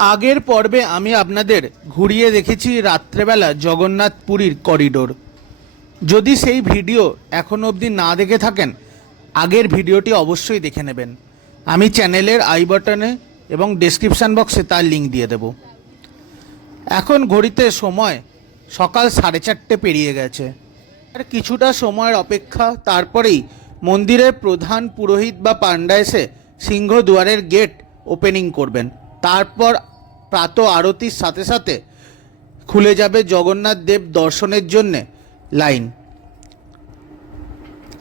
আগের পর্বে আমি আপনাদের ঘুরিয়ে দেখেছি রাত্রেবেলা জগন্নাথ পুরীর করিডোর। যদি সেই ভিডিও এখনও অবধি না দেখে থাকেন, আগের ভিডিওটি অবশ্যই দেখে নেবেন। আমি চ্যানেলের আই বাটনে এবং ডেসক্রিপশান বক্সে তার লিঙ্ক দিয়ে দেব। এখন ঘড়িতে সময় সকাল 4:30 পেরিয়ে গেছে। আর কিছুটা সময়ের অপেক্ষা, তারপরেই মন্দিরের প্রধান পুরোহিত বা পাণ্ডা এসে সিংহদুয়ারের গেট ওপেনিং করবেন। তারপর প্রাত আরতির সাথে সাথে খুলে যাবে জগন্নাথ দেব দর্শনের জন্যে লাইন।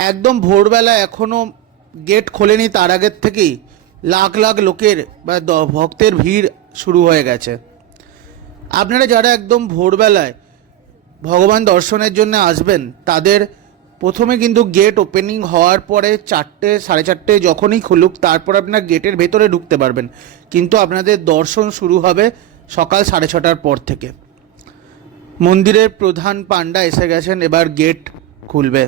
একদম ভোরবেলা, এখনও গেট খোলেনি, তার আগের থেকেই লাখ লাখ লোকের বা ভক্তের ভিড় শুরু হয়ে গেছে। আপনারা যারা একদম ভোরবেলায় ভগবান দর্শনের জন্য আসবেন, তাদের প্রথমে কিন্তু গেট ওপেনিং হওয়ার পরে 4টে 4:30 যখনই খুলুক, তারপর আপনার গেটের ভেতরে ঢুকতে পারবেন। কিন্তু আপনাদের দর্শন শুরু হবে সকাল 6:30টার পর থেকে। মন্দিরের প্রধান পাণ্ডা এসে গেছেন, এবার গেট খুলবে।